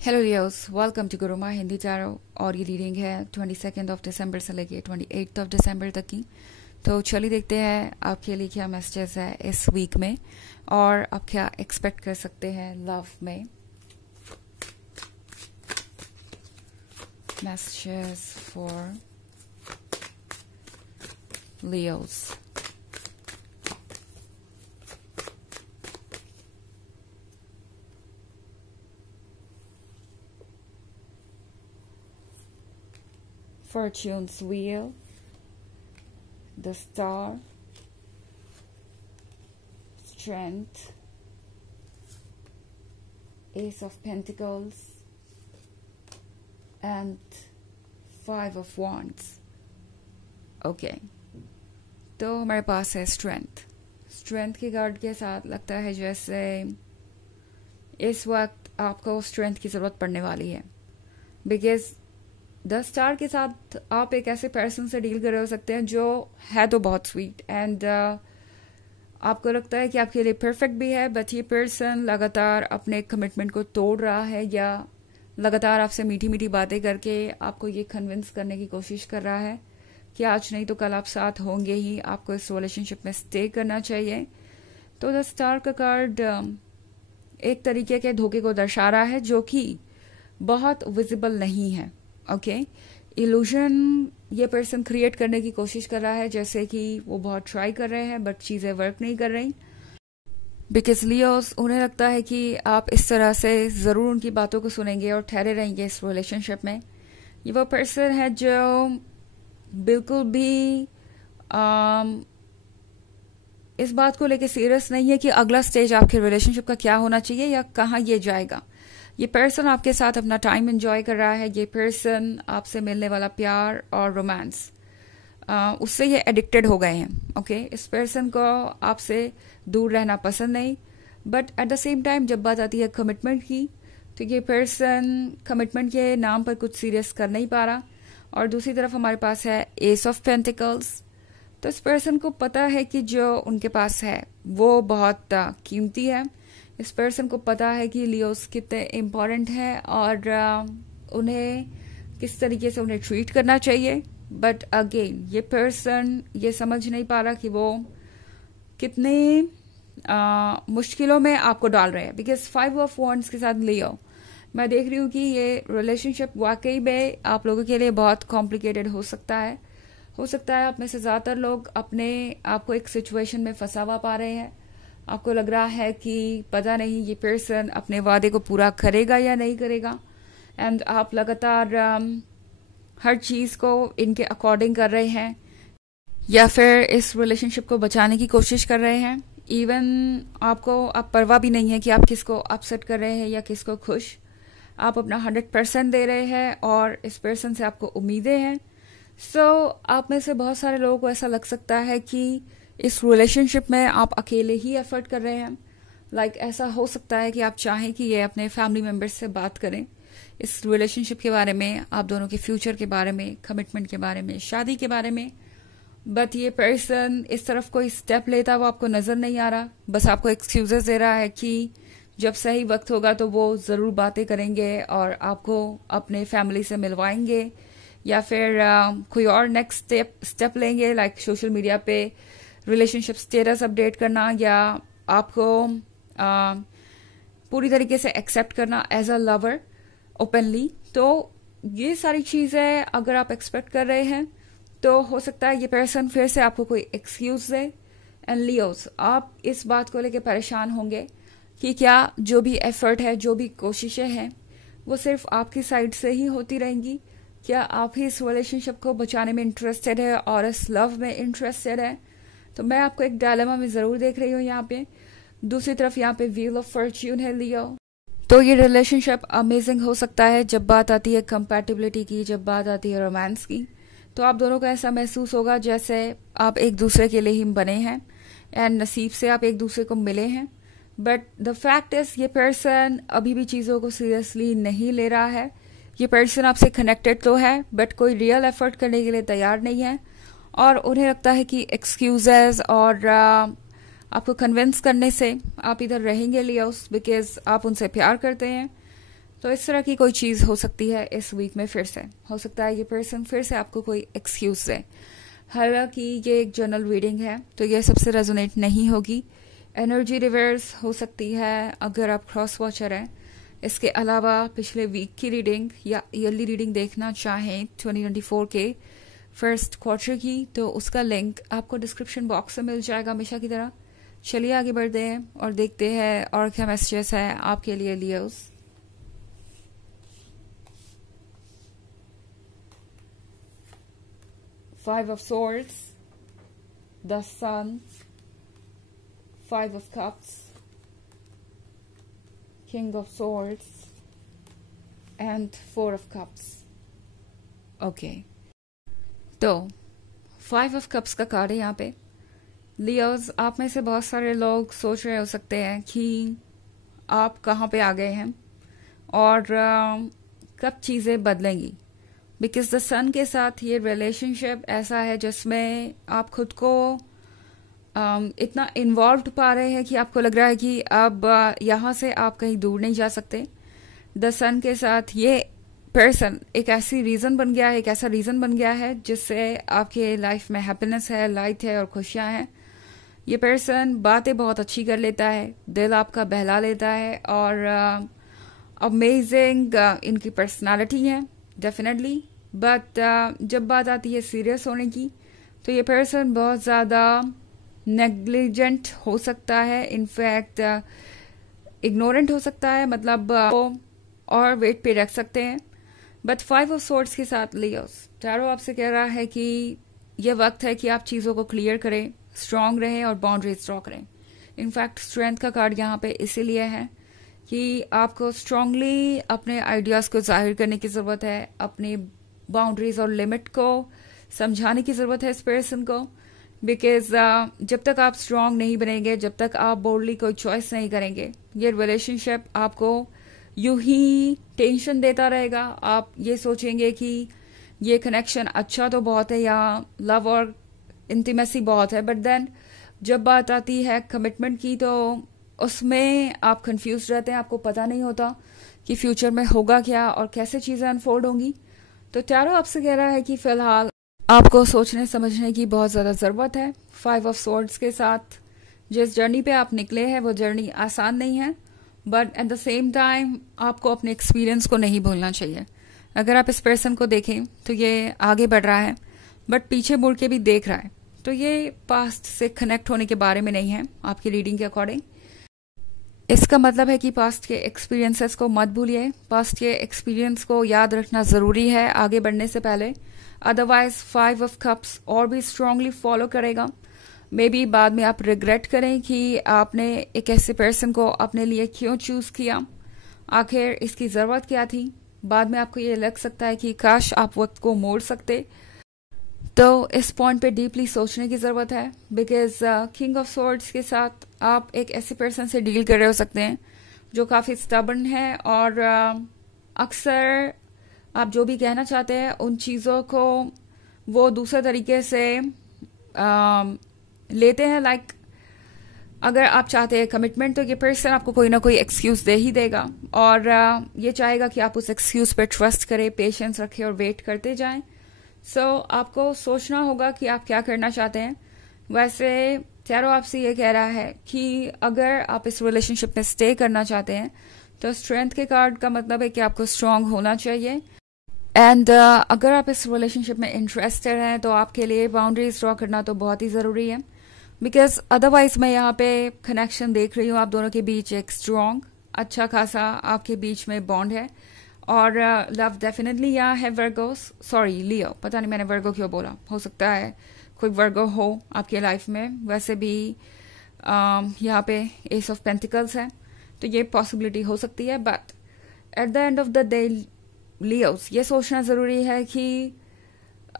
Hello Leos, welcome to Gurumaa Hindi tarot. और ये reading है 22 दिसंबर से लेके 28 दिसंबर तक की। तो चलिए देखते हैं आपके लिए क्या मैसेजेस है इस वीक में और आप क्या एक्सपेक्ट कर सकते हैं लव में। Messages for Leos. Fortune's Wheel, the Star, Strength, Ace of Pentacles, and Five of Wands. Okay, तो हमारे पास है स्ट्रेंथ के कार्ड के साथ लगता है जैसे इस वक्त आपको स्ट्रेंथ की ज़रूरत पड़ने वाली है, बिकॉज द स्टार के साथ आप एक ऐसे पर्सन से डील कर रहे हो सकते हैं जो है तो बहुत स्वीट एंड आपको लगता है कि आपके लिए परफेक्ट भी है, बट ये पर्सन लगातार अपने कमिटमेंट को तोड़ रहा है या लगातार आपसे मीठी मीठी बातें करके आपको ये कन्विंस करने की कोशिश कर रहा है कि आज नहीं तो कल आप साथ होंगे ही, आपको इस रिलेशनशिप में स्टे करना चाहिए। तो द स्टार का कार्ड एक तरीके के धोखे को दर्शा रहा है जो कि बहुत विजिबल नहीं है। ओके, इल्यूजन ये पर्सन क्रिएट करने की कोशिश कर रहा है, जैसे कि वो बहुत ट्राई कर रहे हैं बट चीज़ें वर्क नहीं कर रही, बिकॉज लियोस उन्हें लगता है कि आप इस तरह से ज़रूर उनकी बातों को सुनेंगे और ठहरे रहेंगे इस रिलेशनशिप में। ये वो पर्सन है जो बिल्कुल भी इस बात को लेके सीरियस नहीं है कि अगला स्टेज आपके रिलेशनशिप का क्या होना चाहिए या कहाँ ये जाएगा। ये पर्सन आपके साथ अपना टाइम एंजॉय कर रहा है। ये पर्सन आपसे मिलने वाला प्यार और रोमांस उससे ये एडिक्टेड हो गए हैं। ओके, इस पर्सन को आपसे दूर रहना पसंद नहीं, but at the same time जब बात आती है कमिटमेंट की तो ये पर्सन कमिटमेंट के नाम पर कुछ सीरियस कर नहीं पा रहा। और दूसरी तरफ हमारे पास है एस ऑफ पेंटिकल्स। तो इस पर्सन को पता है कि जो उनके पास है वो बहुत कीमती है। इस पर्सन को पता है कि लियोस कितने इम्पोर्टेंट है और उन्हें किस तरीके से उन्हें ट्रीट करना चाहिए, बट अगेन ये पर्सन ये समझ नहीं पा रहा कि वो कितने मुश्किलों में आपको डाल रहे हैं। बिकॉज 5 ऑफ वॉन्ड्स के साथ लियो मैं देख रही हूँ कि ये रिलेशनशिप वाकई में आप लोगों के लिए बहुत कॉम्प्लिकेटेड हो सकता है। आप में से ज़्यादातर लोग अपने आप को एक सिचुएशन में फंसावा पा रहे हैं। आपको लग रहा है कि पता नहीं ये पर्सन अपने वादे को पूरा करेगा या नहीं करेगा, एंड आप लगातार हर चीज़ को इनके अकॉर्डिंग कर रहे हैं या फिर इस रिलेशनशिप को बचाने की कोशिश कर रहे हैं। इवन आपको अब परवाह भी नहीं है कि आप किसको अपसेट कर रहे हैं या किसको खुश। आप अपना 100% दे रहे हैं और इस पर्सन से आपको उम्मीदें हैं। सो आप में से बहुत सारे लोगों को ऐसा लग सकता है कि इस रिलेशनशिप में आप अकेले ही एफर्ट कर रहे हैं। लाइक ऐसा हो सकता है कि आप चाहें कि ये अपने फैमिली मेम्बर्स से बात करें इस रिलेशनशिप के बारे में, आप दोनों के फ्यूचर के बारे में, कमिटमेंट के बारे में, शादी के बारे में, बट ये पर्सन इस तरफ कोई स्टेप लेता वो आपको नजर नहीं आ रहा। बस आपको एक्सक्यूजेस दे रहा है कि जब सही वक्त होगा तो वो ज़रूर बातें करेंगे और आपको अपने फैमिली से मिलवाएंगे या फिर कोई और नेक्स्ट स्टेप लेंगे, लाइक सोशल मीडिया पे रिलेशनशिप स्टेटस अपडेट करना या आपको पूरी तरीके से एक्सेप्ट करना एज अ लवर ओपनली। तो ये सारी चीज़ें अगर आप एक्सपेक्ट कर रहे हैं तो हो सकता है ये पर्सन फिर से आपको कोई एक्सक्यूज दे। एंड लियोस, आप इस बात को लेकर परेशान होंगे कि क्या जो भी एफर्ट है, जो भी कोशिशें हैं, वो सिर्फ आपकी साइड से ही होती रहेंगी। क्या आप ही इस रिलेशनशिप को बचाने में इंटरेस्टेड है और इस लव में इंटरेस्टेड है? तो मैं आपको एक डायलेमा में ज़रूर देख रही हूँ यहाँ पे। दूसरी तरफ यहाँ पे व्हील ऑफ फॉर्च्यून है लियो। तो ये रिलेशनशिप अमेजिंग हो सकता है जब बात आती है कंपैटिबिलिटी की, जब बात आती है रोमांस की। तो आप दोनों को ऐसा महसूस होगा जैसे आप एक दूसरे के लिए ही बने हैं एंड नसीब से आप एक दूसरे को मिले हैं। बट द फैक्ट इज ये पर्सन अभी भी चीज़ों को सीरियसली नहीं ले रहा है। ये पर्सन आपसे कनेक्टेड तो है बट कोई रियल एफर्ट करने के लिए तैयार नहीं है और उन्हें लगता है कि एक्सक्यूजेज और आपको कन्विंस करने से आप इधर रहेंगे लियोस, बिकॉज आप उनसे प्यार करते हैं। तो इस तरह की कोई चीज़ हो सकती है इस वीक में। फिर से हो सकता है ये पर्सन फिर से आपको कोई एक्सक्यूज दे। हालांकि ये एक जनरल रीडिंग है तो ये सबसे रेजोनेट नहीं होगी। एनर्जी रिवर्स हो सकती है अगर आप क्रॉस वॉचर हैं। इसके अलावा पिछले वीक की रीडिंग या ईयरली रीडिंग देखना चाहें 2024 के फर्स्ट क्वार्टर की, तो उसका लिंक आपको डिस्क्रिप्शन बॉक्स में मिल जाएगा हमेशा की तरह। चलिए आगे बढ़ते हैं और देखते हैं और क्या मैसेजेस है आपके लिए Leos. Five of Swords, the Sun, Five of Cups, King of Swords, and Four of Cups. Okay. तो Five of Cups का कार्ड है यहाँ पे। लियोस, आप में से बहुत सारे लोग सोच रहे हो सकते हैं कि आप कहाँ पे आ गए हैं और कब चीज़ें बदलेंगी। बिकॉज द सन के साथ ये रिलेशनशिप ऐसा है जिसमें आप खुद को इतना इन्वॉल्व पा रहे हैं कि आपको लग रहा है कि अब यहाँ से आप कहीं दूर नहीं जा सकते। द सन के साथ ये पर्सन एक ऐसी रीज़न बन गया है, एक ऐसा रीज़न बन गया है जिससे आपके लाइफ में हैप्पीनेस है, लाइट है और खुशियाँ हैं। ये पर्सन बातें बहुत अच्छी कर लेता है, दिल आपका बहला लेता है और अमेजिंग इनकी पर्सनालिटी है डेफिनेटली। बट जब बात आती है सीरियस होने की तो ये पर्सन बहुत ज़्यादा नेग्लिजेंट हो सकता है, इनफैक्ट इग्नोरेंट हो सकता है, मतलब और वेट पे रख सकते हैं। बट फाइव ऑफ सोर्ड्स के साथ लियोस, टैरो आपसे कह रहा है कि ये वक्त है कि आप चीज़ों को क्लियर करें, स्ट्रांग रहें और बाउंड्रीज ड्रॉ करें। इनफैक्ट स्ट्रेंथ का कार्ड यहाँ पे इसीलिए है कि आपको स्ट्रांगली अपने आइडियाज़ को जाहिर करने की ज़रूरत है, अपनी बाउंड्रीज और लिमिट को समझाने की ज़रूरत है इस पर्सन को। बिकॉज जब तक आप स्ट्रांग नहीं बनेंगे, जब तक आप बोल्डली कोई चॉइस नहीं करेंगे, ये रिलेशनशिप आपको यूं ही टेंशन देता रहेगा। आप ये सोचेंगे कि ये कनेक्शन अच्छा तो बहुत है, या लव और इंटीमेसी बहुत है, बट देन जब बात आती है कमिटमेंट की तो उसमें आप कंफ्यूज रहते हैं, आपको पता नहीं होता कि फ्यूचर में होगा क्या और कैसे चीज़ें अनफोल्ड होंगी। तो टैरो आपसे कह रहा है कि फिलहाल आपको सोचने समझने की बहुत ज़्यादा ज़रूरत है। फाइव ऑफ सोर्ड्स के साथ जिस जर्नी पे आप निकले हैं वो जर्नी आसान नहीं है, but at the same time आपको अपने एक्सपीरियंस को नहीं भूलना चाहिए। अगर आप इस पर्सन को देखें तो ये आगे बढ़ रहा है बट पीछे मुड़ के भी देख रहा है, तो ये पास्ट से कनेक्ट होने के बारे में नहीं है आपकी रीडिंग के अकॉर्डिंग। इसका मतलब है कि पास्ट के एक्सपीरियंसेस को मत भूलिए, पास्ट के एक्सपीरियंस को याद रखना ज़रूरी है आगे बढ़ने से पहले, अदरवाइज फाइव ऑफ कप्स और भी स्ट्रांगली फॉलो करेगा। मे बी बाद में आप रिग्रेट करें कि आपने एक ऐसे पर्सन को अपने लिए क्यों चूज़ किया, आखिर इसकी ज़रूरत क्या थी। बाद में आपको ये लग सकता है कि काश आप वक्त को मोड़ सकते। तो इस पॉइंट पे डीपली सोचने की ज़रूरत है, बिकॉज किंग ऑफ सोर्ड्स के साथ आप एक ऐसे पर्सन से डील कर रहे हो सकते हैं जो काफ़ी स्टबर्न है और अक्सर आप जो भी कहना चाहते हैं उन चीज़ों को वो दूसरे तरीके से लेते हैं। लाइक अगर आप चाहते हैं कमिटमेंट तो ये पर्सन आपको कोई ना कोई एक्सक्यूज़ दे ही देगा और ये चाहेगा कि आप उस एक्सक्यूज़ पर ट्रस्ट करें, पेशेंस रखें और वेट करते जाएं। सो आपको सोचना होगा कि आप क्या करना चाहते हैं। वैसे टैरो आपसे ये कह रहा है कि अगर आप इस रिलेशनशिप में स्टे करना चाहते हैं तो स्ट्रेंथ के कार्ड का मतलब है कि आपको स्ट्रांग होना चाहिए। एंड अगर आप इस रिलेशनशिप में इंटरेस्टेड हैं तो आपके लिए बाउंड्रीज ड्रॉ करना तो बहुत ही ज़रूरी है, बिकॉज अदरवाइज मैं यहाँ पे कनेक्शन देख रही हूँ आप दोनों के बीच एक स्ट्रांग अच्छा खासा आपके बीच में बॉन्ड है और लव डेफिनेटली यहाँ है। वर्गो, सॉरी लियो, पता नहीं मैंने वर्गो क्यों बोला, हो सकता है कोई वर्गो हो आपके लाइफ में। वैसे भी यहाँ पे एस ऑफ पेंटिकल्स है तो ये पॉसिबिलिटी हो सकती है, but at the end of the day Leos ये सोचना ज़रूरी है कि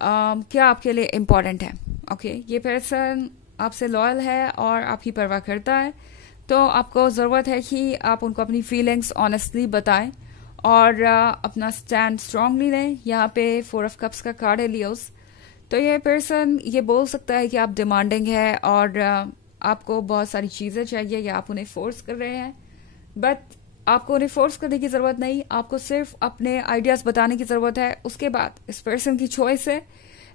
क्या आपके लिए इम्पॉर्टेंट है। ओके, ये पर्सन आपसे लॉयल है और आपकी परवाह करता है, तो आपको ज़रूरत है कि आप उनको अपनी फीलिंग्स ऑनेस्टली बताएं और अपना स्टैंड स्ट्रांगली लें। यहाँ पे फोर ऑफ कप्स का कार्ड है लियोस, तो ये पर्सन ये बोल सकता है कि आप डिमांडिंग है और आपको बहुत सारी चीज़ें चाहिए या आप उन्हें फोर्स कर रहे हैं, बट आपको उन्हें फोर्स करने की जरूरत नहीं, आपको सिर्फ अपने आइडियाज बताने की जरूरत है। उसके बाद इस पर्सन की चॉइस है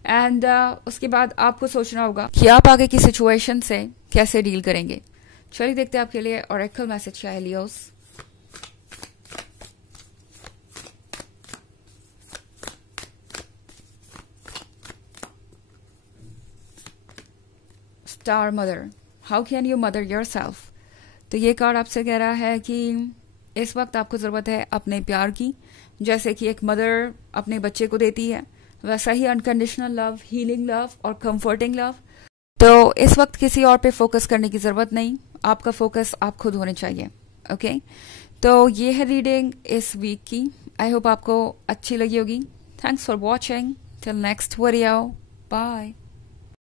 एंड उसके बाद आपको सोचना होगा कि आप आगे की सिचुएशन से कैसे डील करेंगे। चलिए देखते हैं आपके लिए ऑरेकल मैसेज क्या है Leos. Star mother, how can you mother yourself. तो ये कार्ड आपसे कह रहा है कि इस वक्त आपको ज़रूरत है अपने प्यार की, जैसे कि एक मदर अपने बच्चे को देती है, वैसा ही अनकंडीशनल लव, हीलिंग लव और कंफर्टिंग लव। तो इस वक्त किसी और पे फोकस करने की ज़रूरत नहीं, आपका फोकस आप खुद होने चाहिए। ओके तो ये है रीडिंग इस वीक की। आई होप आपको अच्छी लगी होगी। Thanks for watching, till next video, bye.